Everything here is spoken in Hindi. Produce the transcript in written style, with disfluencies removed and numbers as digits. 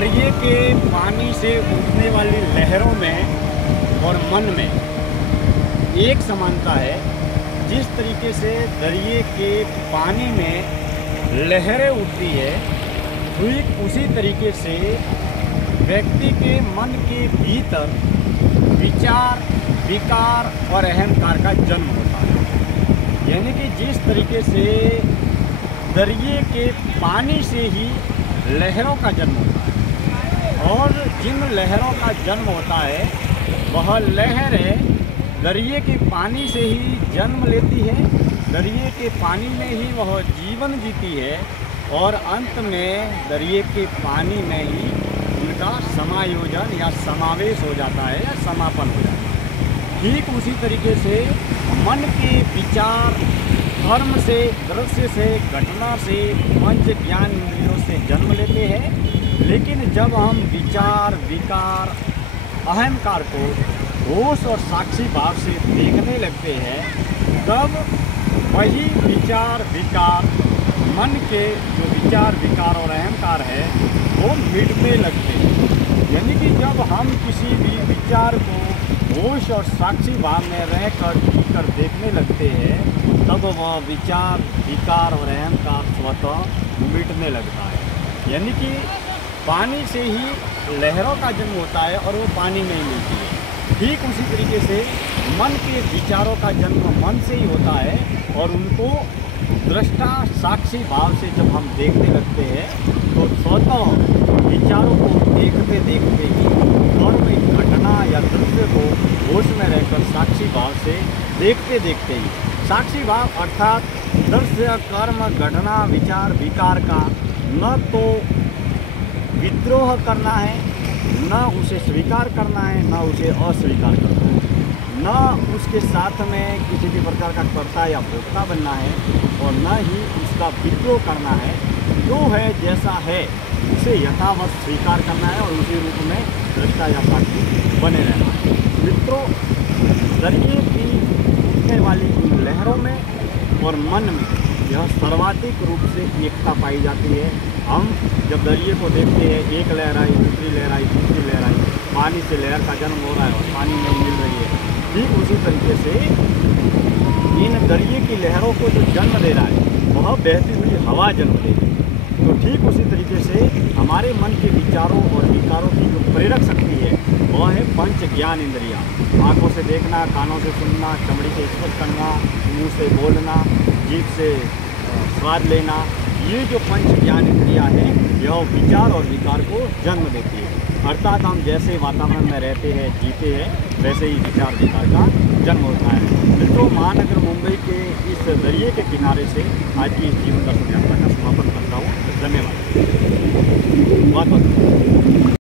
दरिए के पानी से उठने वाली लहरों में और मन में एक समानता है। जिस तरीके से दरिए के पानी में लहरें उठती है, ठीक उसी तरीके से व्यक्ति के मन के भीतर विचार, विकार और अहंकार का जन्म होता है। यानी कि जिस तरीके से दरिए के पानी से ही लहरों का जन्म होता है और जिन लहरों का जन्म होता है वह लहरें दरिए के पानी से ही जन्म लेती है, दरिए के पानी में ही वह जीवन जीती है और अंत में दरिए के पानी में ही उनका समायोजन या समावेश हो जाता है या समापन हो जाता है। ठीक उसी तरीके से मन के विचार कर्म से, दृश्य से, घटना से, पंच ज्ञान इंद्रियों से जन्म लेते हैं। लेकिन जब हम विचार, विकार, अहंकार को होश और साक्षी भाव से देखने लगते हैं, तब वही विचार, विकार, मन के जो विचार, विकार और अहंकार है वो मिटने लगते हैं। यानी कि जब हम किसी भी विचार को होश और साक्षी भाव में रहकर देखने लगते हैं, तब वह विचार, विकार और अहंकार स्वतः मिटने लगता है। यानी कि पानी से ही लहरों का जन्म होता है और वो पानी में ही मिलती है। ठीक उसी तरीके से मन के विचारों का जन्म मन से ही होता है और उनको दृष्टा, साक्षी भाव से जब हम देखने लगते हैं तो स्वतः विचारों को देखते देखते ही और कोई घटना या दृश्य को होश में रहकर साक्षी भाव से देखते देखते ही, साक्षी भाव अर्थात दृश्य, कर्म, घटना, विचार, विकार का न तो विद्रोह करना है, न उसे स्वीकार करना है, न उसे अस्वीकार करना है, न उसके साथ में किसी भी प्रकार का कर्ता या भोक्ता बनना है और न ही उसका विद्रोह करना है। जो है जैसा है उसे यथावत स्वीकार करना है और उसी रूप में दृष्टा या साक्षी बने रहना है। मित्रों, दरिए की उठने वाली इन लहरों में और मन में यह सर्वाधिक रूप से एकता पाई जाती है। हम जब दरिए को देखते हैं, एक लहर आई, दूसरी लहर आई, तीसरी लहर आई, पानी से लहर का जन्म हो रहा है और पानी नहीं मिल रही है। ठीक उसी तरीके से इन दरिए की लहरों को जो जन्म दे रहा है वह बहती हुई हवा जन्म देगी। तो ठीक उसी तरीके से हमारे मन के विचारों और विकारों की जो प्रेरक शक्ति है वह है पंच ज्ञान इंद्रियाँ। आँखों से देखना, कानों से सुनना, चमड़ी से स्पर्श करना, मुंह से बोलना, जीभ से स्वाद लेना, ये जो पंच ज्ञान इंद्रियाँ हैं यह विचार और विकार को जन्म देती है। अर्थात हम जैसे वातावरण में रहते हैं, जीते हैं, वैसे ही विचार, विकार का जन्म होता है। मित्रों, महानगर मुंबई के इस दरिए के किनारे से आज की इस जीवन दर्शन यात्रा का समापन करता हूँ। धन्यवाद। बहुत बहुत